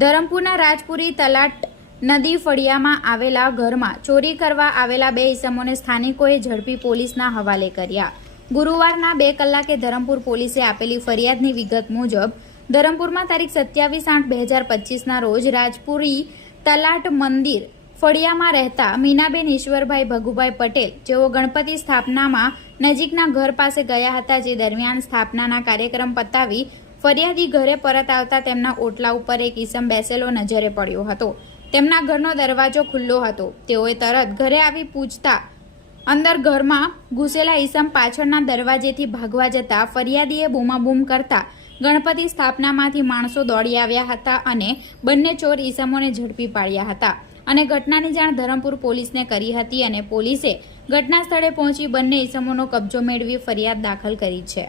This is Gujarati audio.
ધરમપુરના રાજપુરી તલાટ નદી ફળિયામાં આવેલા ઘરમાં ચોરી કરવા આવેલા બે ઈસમોને સ્થાનિકોએ ઝડપી પોલીસના હવાલે કર્યા। ગુરુવારના 2 કલાકે ધરમપુર પોલીસે આપેલી ફરિયાદની વિગત મુજબ ધરમપુરમાં તારીખ 27/8/2025ના રોજ રાજપુરી તલાટ મંદિર ફળિયામાં રહેતા મીનાબેન ઈશ્વરભાઈ ભગુભાઈ પટેલ, જેઓ ગણપતિ સ્થાપનામાં નજીકના ઘર પાસે ગયા હતા, જે દરમિયાન સ્થાપનાના કાર્યક્રમ પતાવી ફરિયાદી ઘરે પરત આવતા તેમના ઓટલા ઉપર એક ઈસમ બેસેલો નજરે પડ્યો હતો। તેમના ઘરનો દરવાજો ખુલ્લો હતો। તેઓએ તરત ઘરે આવી પૂછતા અંદર ઘરમાં ઘૂસેલા ઈસમ પાછળના દરવાજેથી ભાગવા જતા ફરિયાદીએ બૂમાબૂમ કરતા ગણપતિ સ્થાપનામાંથી માણસો દોડી આવ્યા હતા અને બંને ચોર ઈસમોને ઝડપી પાડ્યા હતા અને ઘટનાની જાણ ધરમપુર પોલીસને કરી હતી અને પોલીસે ઘટના સ્થળે પહોંચી બંને ઈસમોનો કબજો મેળવી ફરિયાદ દાખલ કરી છે।